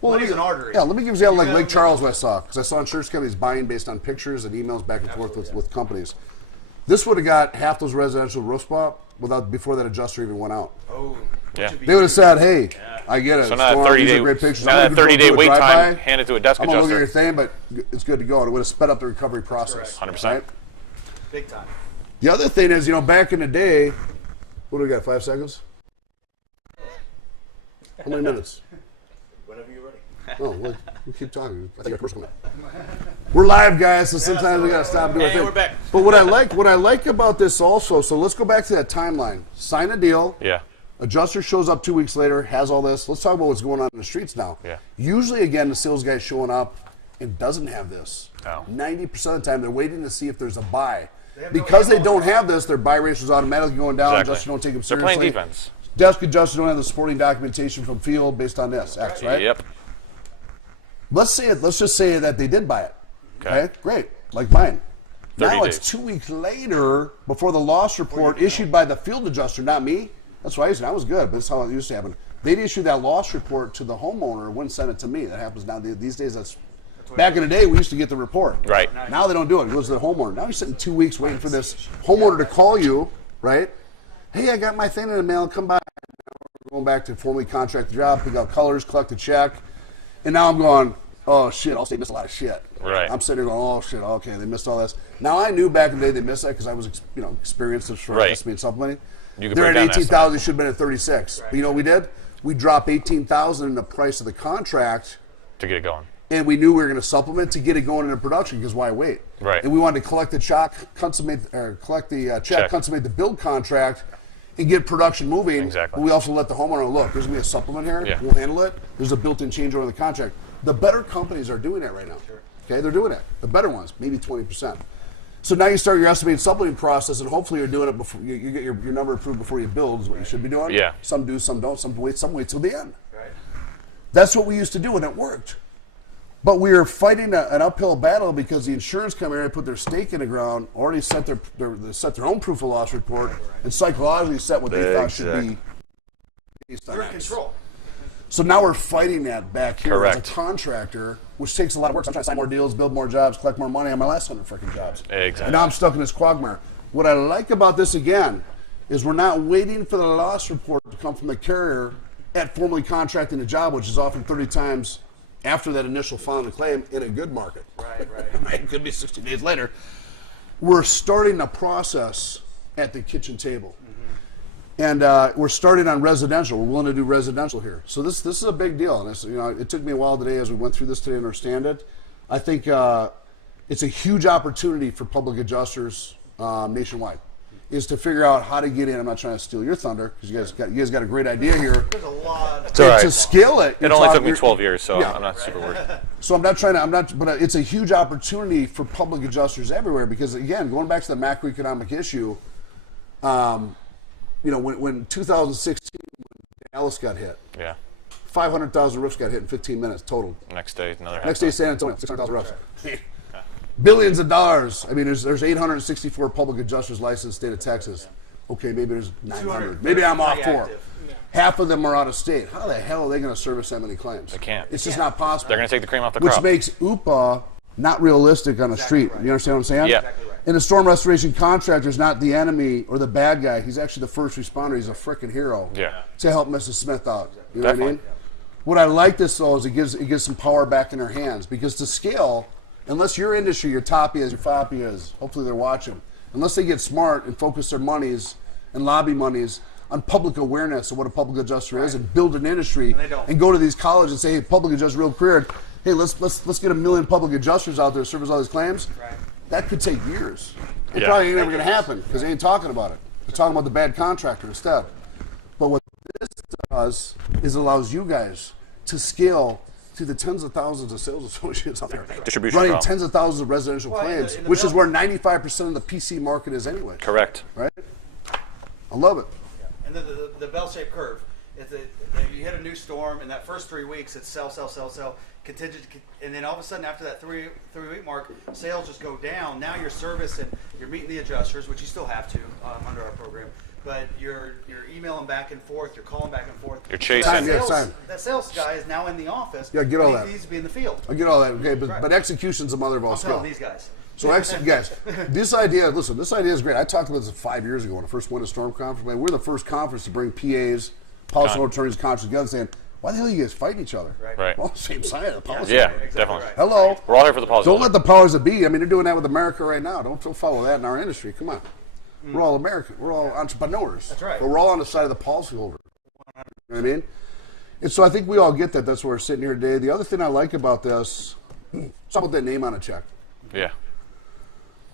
money's an artery. Yeah, let me give you an example like Lake Charles, what I saw, because I saw insurance companies buying based on pictures and emails back and forth with companies. This would have got half those residential roof spot before that adjuster even went out. Oh, yeah. They would have said, "Hey, I get it. So now that 30-day wait time, hand it to a desk adjuster. I'm gonna look at your thing, but it's good to go. And it would have sped up the recovery process. 100%. Right? Big time. The other thing is, back in the day, what do we got? 5 seconds? How many minutes? Whenever you're ready. Oh, we'll keep talking. I think our first one. We're live, guys, so sometimes we gotta stop doing our thing. We're back. But what I like about this also, so let's go back to that timeline. Sign a deal. Yeah. Adjuster shows up 2 weeks later, has all this. Let's talk about what's going on in the streets now. Yeah. Usually, again, the sales guy's showing up and doesn't have this. Oh. 90% of the time, they're waiting to see if there's a buy. Because they don't have this, their buy ratio is automatically going down. Exactly. Adjusters don't take them They're seriously. playing defense. Desk adjusters don't have the supporting documentation from field based on this, X, right? Yep. Let's just say that they did buy it. Okay. Great. Like mine. 30 Now days. it's 2 weeks later before the loss report issued by the field adjuster, not me. That's what I used to. I was good, but that's how it used to happen. They'd issue that loss report to the homeowner and wouldn't send it to me. That happens now. These days, that's back in the day, we used to get the report. Right. Now they don't do it. It goes to the homeowner. Now you're sitting 2 weeks waiting for this homeowner to call you, right? Hey, I got my thing in the mail. Come by. Going back to formally contract the job, pick out colors, collect the check. And now I'm going, oh, shit, Allstate missed a lot of shit. Right. I'm sitting there going, oh, shit, okay, they missed all this. Now I knew back in the day they missed that because I was, experienced as far as supplementing. They're at 18,000. They should have been at 36. Right. But you know what we did? We dropped 18,000 in the price of the contract to get it going. And we knew we were going to supplement to get it going into production because why wait? Right. And we wanted to collect the check, consummate the build contract, and get production moving. Exactly. But we also let the homeowner look. There's gonna be a supplement here. Yeah. We'll handle it. There's a built-in change order in the contract. The better companies are doing that right now. Sure. Okay, they're doing it. The better ones, maybe 20%. So now you start your estimated supplementing process, and hopefully you're doing it before you get your number approved before you build. Is what you should be doing. Yeah. Some do, some don't. Some wait till the end. Right. That's what we used to do, and it worked. But we are fighting an uphill battle because the insurance company already put their stake in the ground, already set their own proof of loss report, and psychologically set what they thought should be based on You're in X. control. So now we're fighting that back here Correct. as a contractor, which takes a lot of work. So I'm trying to sign more deals, build more jobs, collect more money on my last 100 freaking jobs. Exactly. And now I'm stuck in this quagmire. What I like about this, again, is we're not waiting for the loss report to come from the carrier at formally contracting the job, which is often 30 times after that initial filing of claim in a good market. Right. It could be 60 days later. We're starting the process at the kitchen table. And we're starting on residential. We're willing to do residential here. So this is a big deal. And it took me a while today as we went through this to understand it. I think it's a huge opportunity for public adjusters nationwide, is to figure out how to get in. I'm not trying to steal your thunder because you guys got a great idea here. There's a lot. It's all right. To scale it. It only took me 12 years, so I'm not super worried. So but it's a huge opportunity for public adjusters everywhere because, again, going back to the macroeconomic issue, when 2016, when Dallas got hit, 500,000 roofs got hit in 15 minutes total. Next day, another. Next day, San Antonio, 600,000 roofs. Billions of dollars. I mean, there's 864 public adjusters licensed in the state of Texas. Okay, maybe there's 900. Maybe I'm off 4. Half of them are out of state. How the hell are they going to service that many claims? They can't. It's just not possible. They're going to take the cream off the crop. Which makes UPA not realistic on the street. Right. You understand what I'm saying? Yeah. Exactly right. And the storm restoration contractor is not the enemy or the bad guy. He's actually the first responder. He's a freaking hero to help Mrs. Smith out. You know what I mean? What I like this, though, is it gives some power back in their hands. Because to scale, unless your industry, your TOPI is, your FOPI is, hopefully they're watching, unless they get smart and focus their monies and lobby monies on public awareness of what a public adjuster is and build an industry and go to these colleges and say, hey, public adjuster, real career, hey, let's get 1 million public adjusters out there to service all these claims. Right. That could take years. It probably ain't never going to happen because they ain't talking about it. They're talking about the bad contractor instead. But what this does is allows you guys to scale to the tens of thousands of sales associates out there running tens of thousands of residential claims, which is where 95% of the PC market is anyway. Correct. Right? I love it. And the bell-shaped curve. You hit a new storm, in that first 3 weeks, it's sell, contingent, and then all of a sudden after that three-week mark, sales just go down. Now you're servicing, you're meeting the adjusters, which you still have to under our program, but you're emailing back and forth, you're calling back and forth. You're chasing. That sales guy is now in the office. Yeah, get all that. He needs to be in the field. I get all that, okay, but execution's the mother of all skill. I'm telling these guys. So guys, this idea is great. I talked about this 5 years ago when I first went to Storm Conference. Man, we're the first conference to bring PAs, policy attorneys, contractors together saying, why the hell are you guys fighting each other? Right. Well, same side of the policy. Yeah, definitely. Right. Hello. We're all here for the policy. Don't let the powers that be. I mean, they're doing that with America right now. Don't follow that in our industry. Come on. We're all American. We're all entrepreneurs. That's right. But we're all on the side of the policyholder. You know what I mean? And so I think we all get that. That's why we're sitting here today. The other thing I like about this, it's about that name on a check. Yeah.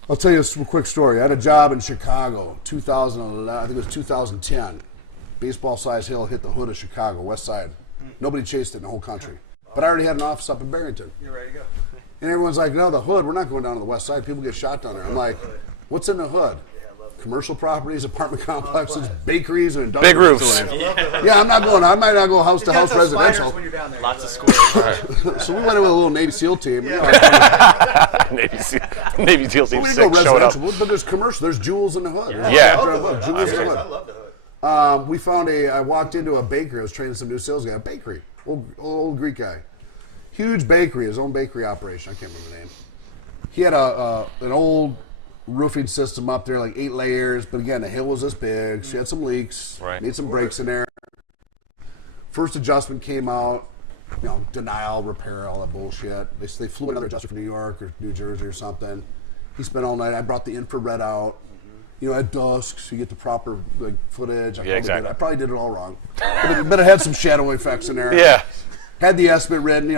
I'll tell you a quick story. I had a job in Chicago, 2011, I think it was 2010. Baseball-sized hill hit the hood of Chicago, west side. Nobody chased it in the whole country. But I already had an office up in Barrington. You're ready to go. And everyone's like, no, the hood, we're not going down to the west side. People get shot down there. I'm like, what's in the hood? Commercial properties, apartment complexes, bakeries, and industrial big roofs. facilities. Yeah, I might not go house to house residential. When you're down there. Lots of schools. So we went in with a little Navy SEAL team. Navy SEAL team We six didn't go showed up. residential, but there's commercial. There's jewels in the hood. Yeah. Jewels in the hood. I love the hood. We found I walked into a bakery. I was training some new sales guy. A bakery. Old Greek guy. Huge bakery, his own bakery operation. I can't remember the name. He had an old roofing system up there, like 8 layers. But again, the hill was this big. She had some leaks. Right. Made some breaks in there. First adjustment came out. Denial, repair, all that bullshit. They flew another adjuster from New York or New Jersey or something. He spent all night. I brought the infrared out. At dusk, so you get the proper footage. I probably did it all wrong. But it had some shadow effects in there. Yeah. Had the estimate written,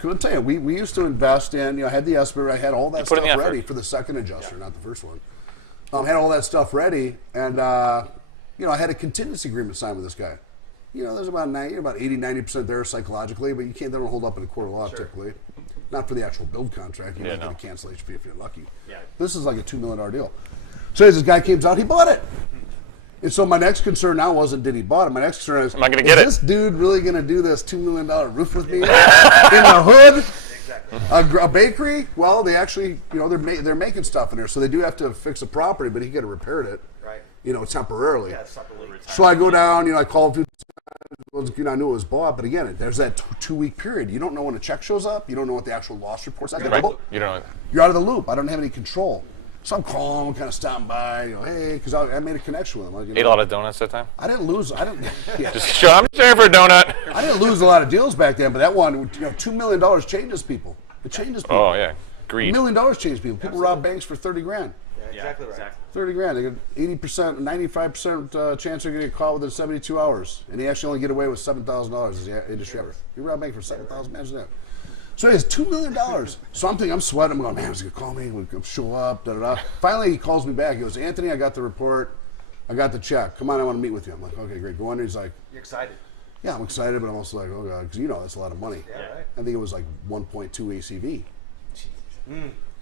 couldn't tell you. We used to invest in, had the estimate, I had all that stuff ready for the second adjuster, not the first one. Had all that stuff ready, and I had a contingency agreement signed with this guy. There's about 80-90% there psychologically, but they don't hold up in a court of law typically. Not for the actual build contract. You might get a cancellation fee if you're lucky. Yeah. This is like a $2 million deal. So as this guy came out, he bought it. And so my next concern now wasn't did he bought it. My next concern is, am I going to get this dude really going to do this $2 million roof with me in the hood? Exactly. A bakery? Well, they actually, they're making stuff in there, so they do have to fix the property, but he could have repaired it, right? Temporarily. Yeah, it's temporarily. So I go down, I call him 2 times, I knew it was bought, but again, there's that 2-week period. You don't know when a check shows up. You don't know what the actual loss report's like. Right. You don't know. You're out of the loop. I don't have any control. So I'm calling, kind of stopping by, hey, because I made a connection with him. Ate a lot of donuts that time? I didn't lose. Yeah. I'm there for a donut. I didn't lose a lot of deals back then, but that one, $2 million changes people. It changes people. Oh, yeah. Greed. $1 million changes people. People rob banks for 30 grand. Yeah, exactly right. 30 grand. They get 80%, 95% chance they're going to get caught within 72 hours. And they actually only get away with $7,000 as the industry average. You rob a bank for $7,000, imagine that. So it's $2 million. So I'm thinking, I'm sweating. I'm going, man, he's going to call me. We'll show up, da-da-da. Finally, he calls me back. He goes, Anthony, I got the report. I got the check. Come on, I want to meet with you. I'm like, okay, great. Go on. He's like, you're excited. Yeah, I'm excited, but I'm also like, oh, God, because that's a lot of money. Yeah, right. I think it was like 1.2 ACV,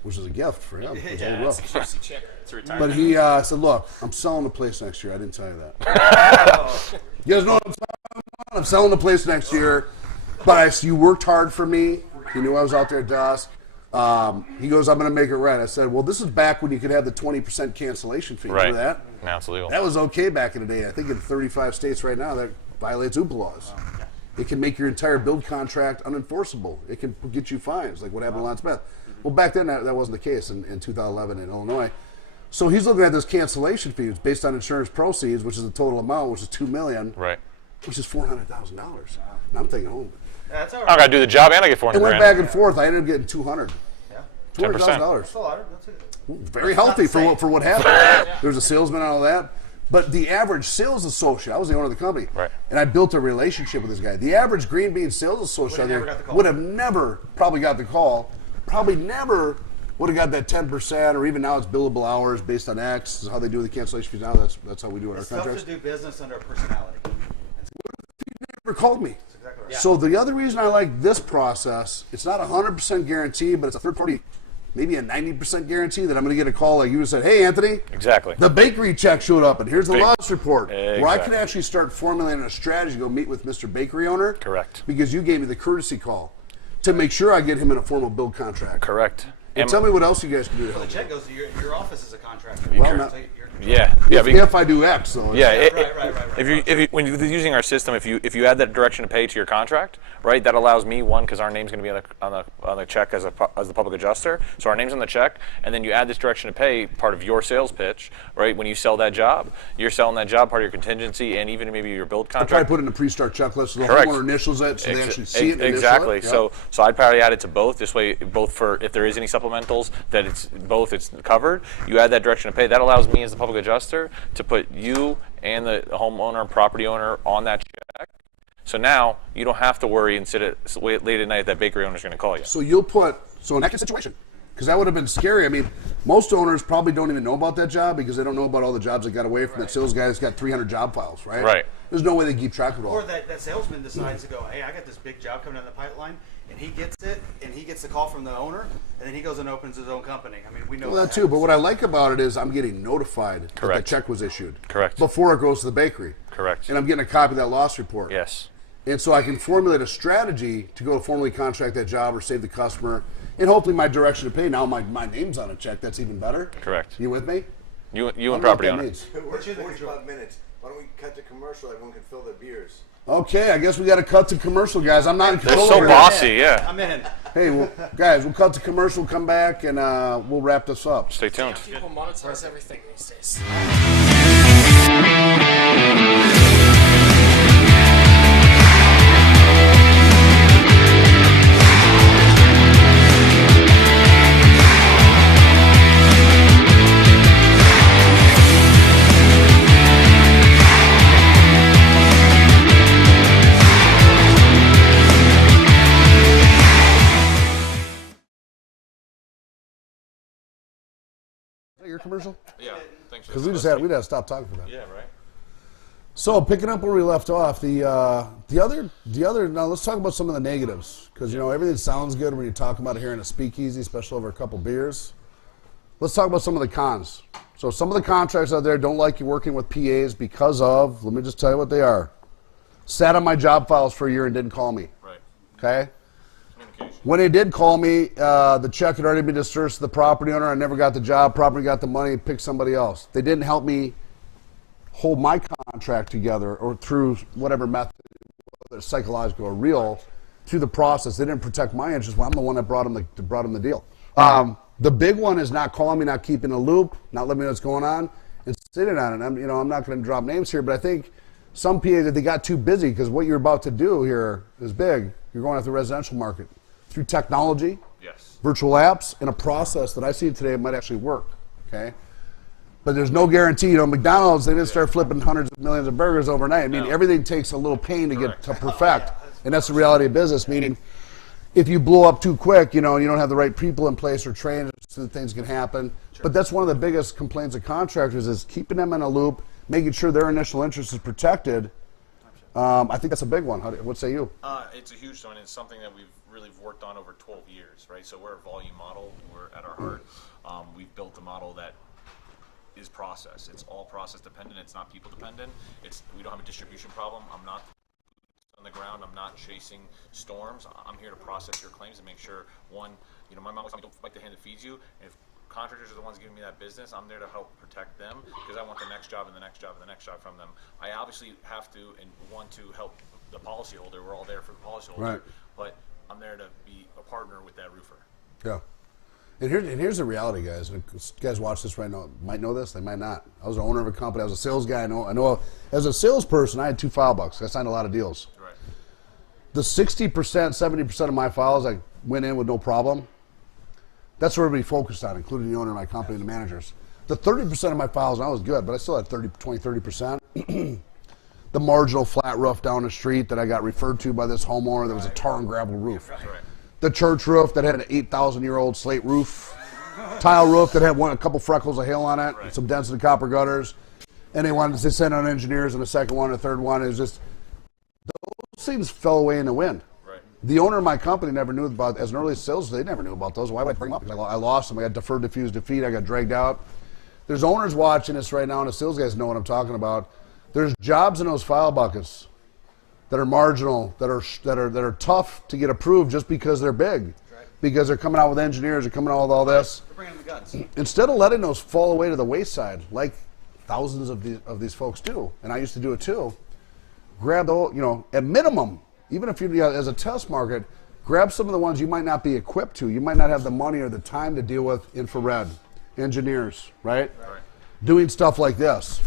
which is a gift for him. But he said, look, I'm selling the place next year. I didn't tell you that. You guys know what I'm talking about? I'm selling the place next year, but you worked hard for me. He knew I was out there at dusk. He goes, I'm going to make it right. I said, well, this is back when you could have the 20% cancellation fee. Right. Remember that? Now it's legal. That was okay back in the day. I think in 35 states right now that violates UPA laws. It can make your entire build contract unenforceable. It can get you fines, like what happened to Lon Smith. Well, back then that wasn't the case in 2011 in Illinois. So he's looking at this cancellation fee. It's based on insurance proceeds, which is the total amount, which is $2 million. Right. Which is $400,000. And I'm thinking, oh. That's all I right. got to do the job and I get $400,000. It went back and forth. I ended up getting $200,000. Yeah. $200,000. That's a lot. That's very healthy for what happened. There's a salesman and all that. But the average sales associate, I was the owner of the company, right. And I built a relationship with this guy. The average green bean sales associate there would have never probably got the call, probably never would have got that 10%, or even now it's billable hours based on X. This is how they do the cancellation fees now. That's how we do it in our contracts. It's tough to do business under personality. He never called me. That's exactly right. So the other reason I like this process, it's not 100% guaranteed, but it's a third party, maybe a 90% guarantee that I'm going to get a call like you said, hey, Anthony. Exactly. The bakery check showed up, and here's the loss report. Exactly. Where I can actually start formulating a strategy to go meet with Mr. Bakery owner. Correct. Because you gave me the courtesy call to make sure I get him in a formal build contract. Correct. And tell me what else you guys can do to help. The check goes to your office as a contractor. Yeah. If I do X, though. Yeah. Right. If you when you're using our system, if you add that direction to pay to your contract, right, that allows me because our name's going to be on the check as the public adjuster, so our name's on the check, and then you add this direction to pay part of your sales pitch, right? When you sell that job, you're selling that job part of your contingency and even maybe your build contract. I probably put in a pre-start checklist so the Correct. homeowner initials it, so they actually see it. Exactly. Yep. So I'd probably add it to both. This way, both for if there is any supplementals, that it's covered. You add that direction to pay. That allows me as the public adjuster to put you and the homeowner and property owner on that check. So now you don't have to worry and sit late at night that bakery owner's going to call you. So in that situation, because that would have been scary. I mean, most owners probably don't even know about that job because they don't know about all the jobs that got away from that sales guy that's got 300 job files, right? Right. There's no way they keep track of it all. Or that salesman decides to go, hey, I got this big job coming down the pipeline, and he gets it, and he gets the call from the owner, and then he goes and opens his own company. I mean, we know that too. But what I like about it is I'm getting notified that the check was issued. Correct. Before it goes to the bakery. Correct. And I'm getting a copy of that loss report. Yes. And so I can formulate a strategy to go formally contract that job or save the customer. And hopefully my direction to pay, now my name's on a check. That's even better. Correct. You with me? You and property owner. We're 45 minutes. Why don't we cut to commercial? Everyone can fill their beers. Okay, I guess we got to cut to commercial, guys. I'm not in control. They're so bossy, yeah. I'm in. Hey, guys, we'll cut to commercial, come back, and we'll wrap this up. Stay tuned. People monetize everything these days. Your commercial? Yeah, thanks. Because we'd have to stop talking for that. Yeah, right. So picking up where we left off, the other now let's talk about some of the negatives, because you know everything sounds good when you talk about it here in a speakeasy, especially over a couple beers. Let's talk about some of the cons. So some of the contracts out there don't like you working with PAs because of, let me just tell you what they are. Sat on my job files for a year and didn't call me. Right. Okay? When they did call me, the check had already been dispersed to the property owner. I never got the job, property got the money, picked somebody else. They didn't help me hold my contract together or through whatever method, whether it's psychological or real, through the process. They didn't protect my interests. Well, I'm the one that brought them the deal. The big one is not calling me, not keeping a loop, not letting me know what's going on, and sitting on it. I'm not going to drop names here, but I think some PAs, that they got too busy, because what you're about to do here is big. You're going after the residential market through technology, virtual apps, and a process that I see today might actually work. Okay, but there's no guarantee. You know, McDonald's, they didn't start flipping hundreds of millions of burgers overnight. I mean, everything takes a little pain to get to perfect, and that's the reality of business. Meaning, if you blow up too quick, you know, you don't have the right people in place or trained, so things can happen. But that's one of the biggest complaints of contractors is keeping them in a loop, making sure their initial interest is protected. I think that's a big one. What say you? It's a huge one. It's something that we've really worked on over 12 years, right? So we're a volume model. We're at our heart. We've built a model that is process. It's all process dependent. It's not people dependent. We don't have a distribution problem. I'm not on the ground. I'm not chasing storms. I'm here to process your claims and make sure, one, you know, my mom always told me, don't fight the hand that feeds you. And if contractors are the ones giving me that business, I'm there to help protect them because I want the next job and the next job and the next job from them. I obviously have to and want to help the policyholder. We're all there for the policyholder, but I'm there to be a partner with that roofer. Yeah. And here's the reality, guys. And guys watch this right now might know this, they might not. I was the owner of a company. I was a sales guy. I know. As a salesperson, I had 2 file bucks. I signed a lot of deals. Right. The 60%, 70% of my files I went in with no problem. That's what everybody focused on, including the owner of my company and the managers. The 30% of my files, I was good, but I still had 30%. The marginal flat roof down the street that I got referred to by this homeowner that was a tar and gravel roof. Right. The church roof that had an 8,000-year-old slate roof. Tile roof that had a couple freckles of hail on it, some density copper gutters. And they sent out engineers on the second one, the third one. It was just, those things fell away in the wind. The owner of my company never knew about, as an early sales, they never knew about those. Why would I bring them up? I lost them. I got deferred, diffused, defeat. I got dragged out. There's owners watching this right now, and the sales guys know what I'm talking about. There's jobs in those file buckets that are marginal, that are tough to get approved just because they're big, because they're coming out with engineers, they're coming out with all this. They're bringing the guns. Instead of letting those fall away to the wayside, like thousands of these folks do, and I used to do it too, grab the, you know, at minimum, even if you, as a test market, grab some of the ones you might not be equipped to. You might not have the money or the time to deal with infrared, engineers, right? Doing stuff like this.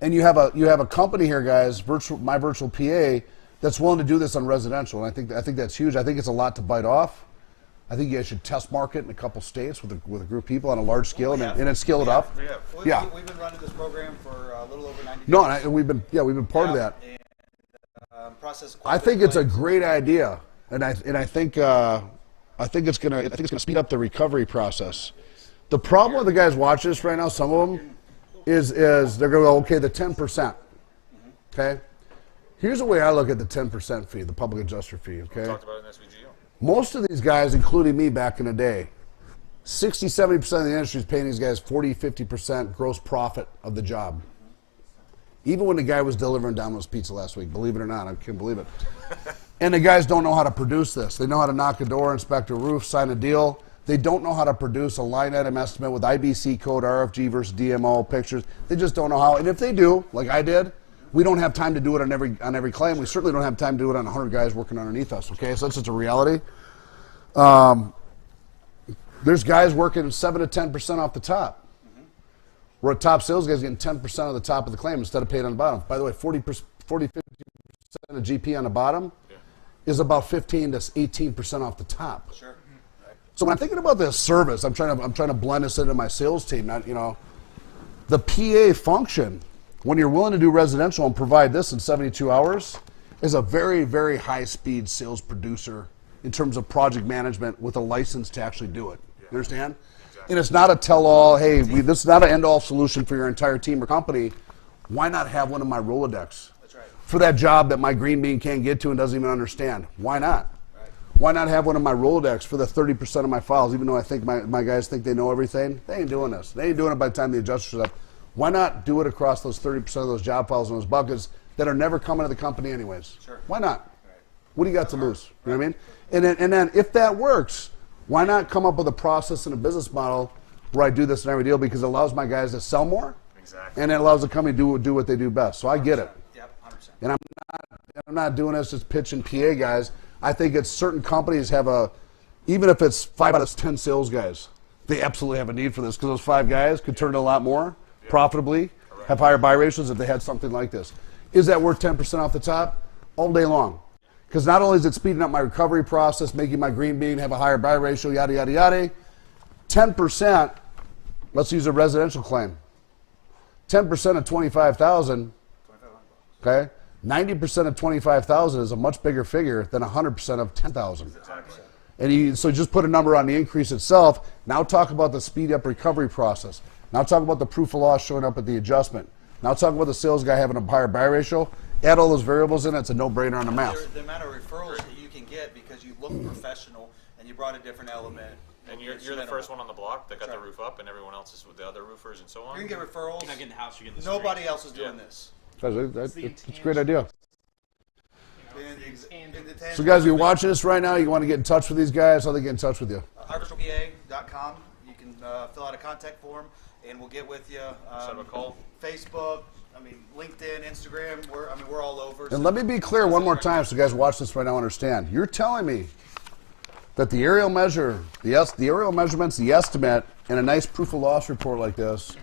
And you have a company here, guys, my virtual PA, that's willing to do this on residential. And I think that's huge. I think it's a lot to bite off. I think you guys should test market in a couple states with a group of people on a large scale and then scale it up. We've been running this program for a little over 90 days. No, and we've been part of that. I think it's a great idea, and I think it's gonna speed up the recovery process. The problem with the guys watching this right now, some of them, is they're gonna go, okay, the 10%. Okay, here's the way I look at the 10% fee, the public adjuster fee. Okay, We talked about it in SVG. most of these guys, including me back in the day, 60-70% of the industry is paying these guys 40-50% gross profit of the job. Even when the guy was delivering Domino's Pizza last week, believe it or not, I can't believe it. And the guys don't know how to produce this. They know how to knock a door, inspect a roof, sign a deal. They don't know how to produce a line item estimate with IBC code, RFG versus DMO, pictures. They just don't know how. And if they do, like I did, we don't have time to do it on every claim. We certainly don't have time to do it on 100 guys working underneath us, okay? So that's just a reality. There's guys working 7 to 10% off the top. We're a top sales guys getting 10% of the top of the claim instead of paying on the bottom. By the way, 40-50% of GP on the bottom is about 15 to 18% off the top. Sure. So when I'm thinking about this service, I'm trying to blend this into my sales team. Not, the PA function, when you're willing to do residential and provide this in 72 hours, is a very, very high-speed sales producer in terms of project management with a license to actually do it. You understand? And it's not a tell-all, hey, this is not an end-all solution for your entire team or company. Why not have one in my Rolodex? That's right. For that job that my green bean can't get to and doesn't even understand. Why not? Right. Why not have one in my Rolodex for the 30% of my files, even though I think my guys think they know everything? They ain't doing this. They ain't doing it by the time the adjuster shows up. Why not do it across those 30% of those job files and those buckets that are never coming to the company anyways? Sure. Why not? Right. What do you got to lose? You know what I mean? And then if that works, why not come up with a process and a business model where I do this in every deal, because it allows my guys to sell more, and it allows the company to do what they do best. So I get it. Yep, 100%. And I'm not doing this just pitching PA guys. I think it's certain companies have even if it's 5 out of 10 sales guys, they absolutely have a need for this, because those 5 guys could turn to a lot more profitably, have higher buy ratios if they had something like this. Is that worth 10% off the top? All day long. Because not only is it speeding up my recovery process, making my green bean have a higher buy ratio, yada, yada, yada, 10%, let's use a residential claim. 10% of 25,000, okay? 90% of 25,000 is a much bigger figure than 100% of 10,000. And so just put a number on the increase itself. Now talk about the speed up recovery process. Now talk about the proof of loss showing up at the adjustment. Now talk about the sales guy having a higher buy ratio. Add all those variables in, it's a no-brainer on the math. The amount of referrals that you can get because you look professional and you brought a different element. And you're the first one on the block that got the roof up, and everyone else is with the other roofers and so on. You can get referrals. You're not getting the house, you're getting the Nobody else is doing this. It's a great idea. And So guys, if you're watching this right now, you want to get in touch with these guys, how do they get in touch with you? irishpa.com. You can fill out a contact form, and we'll get with you. Set up a call. Facebook, LinkedIn, Instagram. We're all over. And let me be clear one more time, so guys watch this right now understand. You're telling me that the aerial measure, the aerial measurements, the estimate, and a nice proof of loss report like this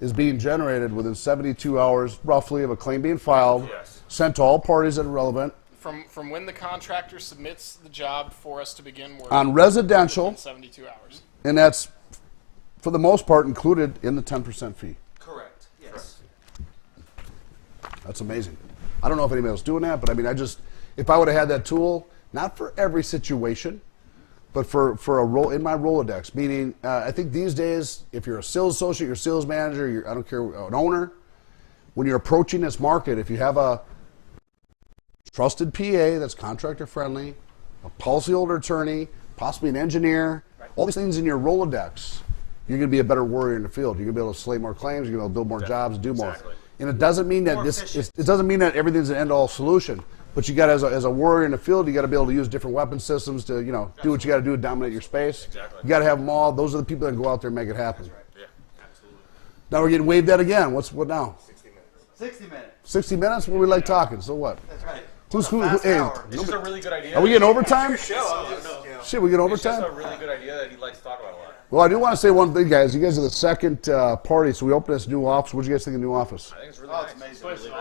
is being generated within 72 hours, roughly, of a claim being filed, sent to all parties that are relevant. From when the contractor submits the job for us to begin work on residential, within 72 hours. And that's, for the most part, included in the 10% fee. Correct. Yes. That's amazing. I don't know if anybody else is doing that, but if I would have had that tool, not for every situation, but for a role in my Rolodex, meaning I think these days, if you're a sales associate, you're a sales manager, I don't care, an owner, when you're approaching this market, if you have a trusted PA that's contractor friendly, a policyholder attorney, possibly an engineer, all these things in your Rolodex, you're going to be a better warrior in the field. You're going to be able to slay more claims, you're going to be able to build more jobs, do more. And it doesn't mean that it doesn't mean that everything's an end-all solution. But you got as a warrior in the field, you got to be able to use different weapon systems to do what you got to do to dominate your space. You got to have them all. Those are the people that can go out there and make it happen. Yeah, absolutely. Now we're getting waved at again. What now? 60 minutes. 60 minutes. 60 minutes? Well, we like talking. So what? That's right. It's just a really good idea. Are we getting overtime? Shit, we get overtime? It's just a really good idea that he likes to talk about a lot. Well, I do want to say one thing, guys. You guys are the second party, so we opened this new office. What do you guys think of the new office? I think it's really nice. It's amazing.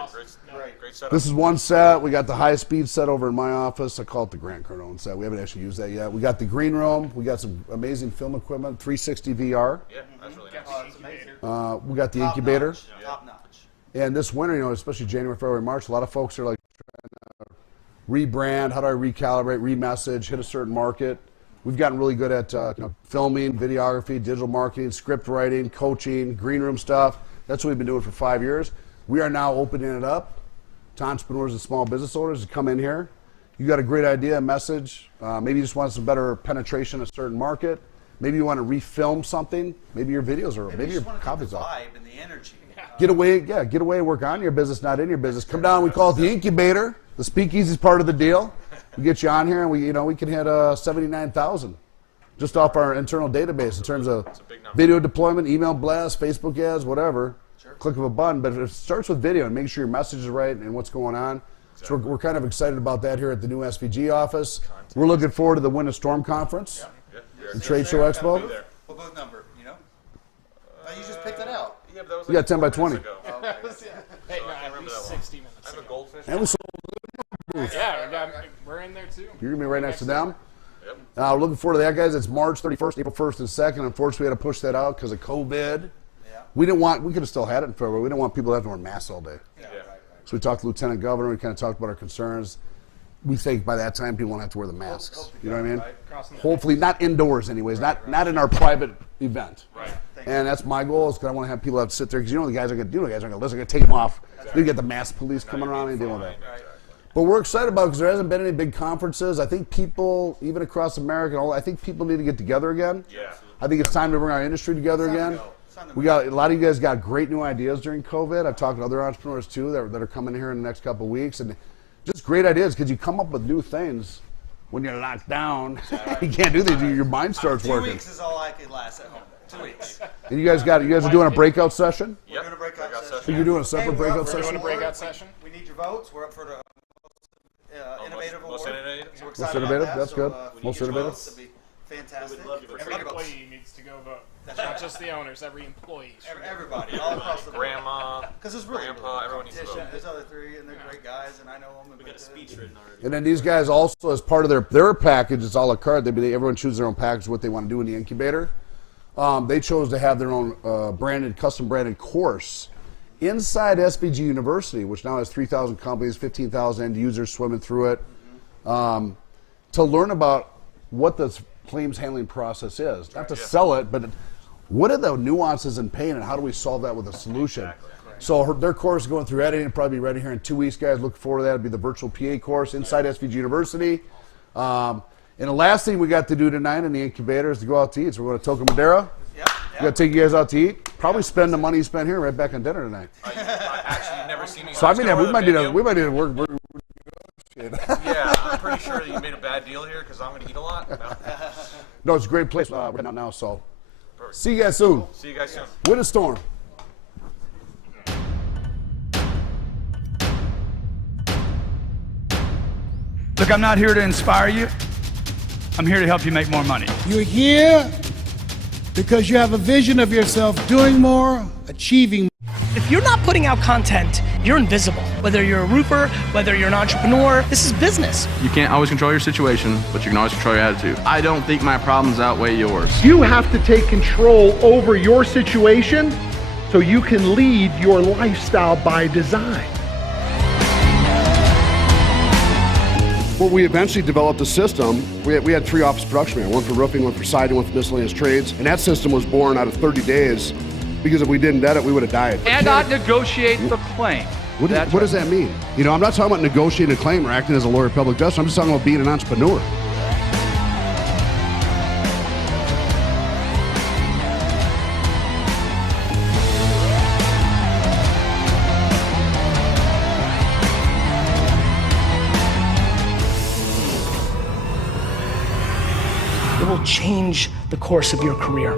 Great setup. This is one set. We got the high-speed set over in my office. I call it the Grant Cardone set. We haven't actually used that yet. We got the green room. We got some amazing film equipment, 360 VR. Yeah, that's really nice. Oh, that's amazing. We got the incubator. Top notch. And this winter, especially January, February, March, a lot of folks are like trying to rebrand. How do I recalibrate, remessage, hit a certain market? We've gotten really good at filming, videography, digital marketing, script writing, coaching, green room stuff. That's what we've been doing for 5 years. We are now opening it up to entrepreneurs and small business owners to come in here. You got a great idea, a message. Maybe you just want some better penetration in a certain market. Maybe you want to refilm something. Maybe your videos are, maybe your copies are. Vibe and the energy. Get away and work on your business, not in your business. Come down. We call it the incubator. The speakeasy is part of the deal. We get you on here, and we can hit 79,000 just off our internal database in terms of video deployment, email blasts, Facebook ads, whatever. Sure. Click of a button, but it starts with video and make sure your message is right and what's going on. Exactly. So we're kind of excited about that here at the new SVG office. We're looking forward to the Winter Storm Conference, the Trade Show Expo. What booth number? You just picked it out. Yeah, but that was You got 10 by 20. Hey, no, at least 60 minutes. I have a goldfish. And we sold Yeah, we're in there too. You're going to be right next to them. Yep. Looking forward to that, guys. It's March 31st, April 1st, and 2nd. Unfortunately, we had to push that out because of COVID. Yeah. We could have still had it in February. We didn't want people to have to wear masks all day. Yeah. So we talked to Lieutenant Governor. We kind of talked about our concerns. We think by that time people won't have to wear the masks. You know what I mean? Hopefully, not indoors anyways. Not in our private event. Right. And that's my goal, is because I want to have people have to sit there, because the guys are going to do it. The guys aren't going to listen. They're going to take them off. You get the mass police coming around and dealing with that. But we're excited about it because there hasn't been any big conferences. I think people, even across America, I think people need to get together again. Yeah. I think it's time to bring our industry together again. We got a lot of you guys got great new ideas during COVID. I've talked to other entrepreneurs too that are coming here in the next couple of weeks, and just great ideas because you come up with new things when you're locked down. You can't do these. Your mind starts working. 2 weeks is all I can last at home. 2 weeks. And you guys are doing a breakout session? We're doing a breakout session. So you're doing a separate breakout session? We're doing a breakout session. We need your votes. We're up for the innovative award. Most innovative? So we're Most excited innovative? about that. That's good. So, Most your innovative? votes, it'd be fantastic. Every employee needs to go vote. Not just the owners, every employee. Everybody, all across the board. Grandma, because it's really grandpa, everyone needs to vote. There's other three, and they're great guys, and I know them. We got a speech written already. And then these guys also, as part of their package, it's a la carte. Everyone chooses their own package, what they want to do in the incubator. They chose to have their own custom branded course inside SVG University, which now has 3,000 companies, 15,000 end users swimming through it, to learn about what the claims handling process is. Not to sell it, but what are the nuances in pain, and how do we solve that with a solution? So their course is going through editing. It'll probably be ready here in 2 weeks, guys. Look forward to that. It'll be the virtual PA course inside SVG University. And the last thing we got to do tonight in the incubator is to go out to eat. So we're going to Toca Madera. We got to take you guys out to eat. Probably spend the money you spent here right back on dinner tonight. Actually, you've never seen me. So I mean, we might need to work. Yeah, I'm pretty sure that you made a bad deal here because I'm going to eat a lot. No, it's a great place right now. So see you guys soon. See you guys soon. Winter storm. Look, I'm not here to inspire you. I'm here to help you make more money. You're here because you have a vision of yourself doing more, achieving more. If you're not putting out content, you're invisible. Whether you're a roofer, whether you're an entrepreneur, this is business. You can't always control your situation, but you can always control your attitude. I don't think my problems outweigh yours. You have to take control over your situation so you can lead your lifestyle by design. Well, we eventually developed a system. We had 3 office production men, one for roofing, one for siding, one for miscellaneous trades. And that system was born out of 30 days because if we didn't get it, we would have died. And not negotiate the claim. What does that mean? I'm not talking about negotiating a claim or acting as a lawyer of public justice. I'm just talking about being an entrepreneur. It will change the course of your career.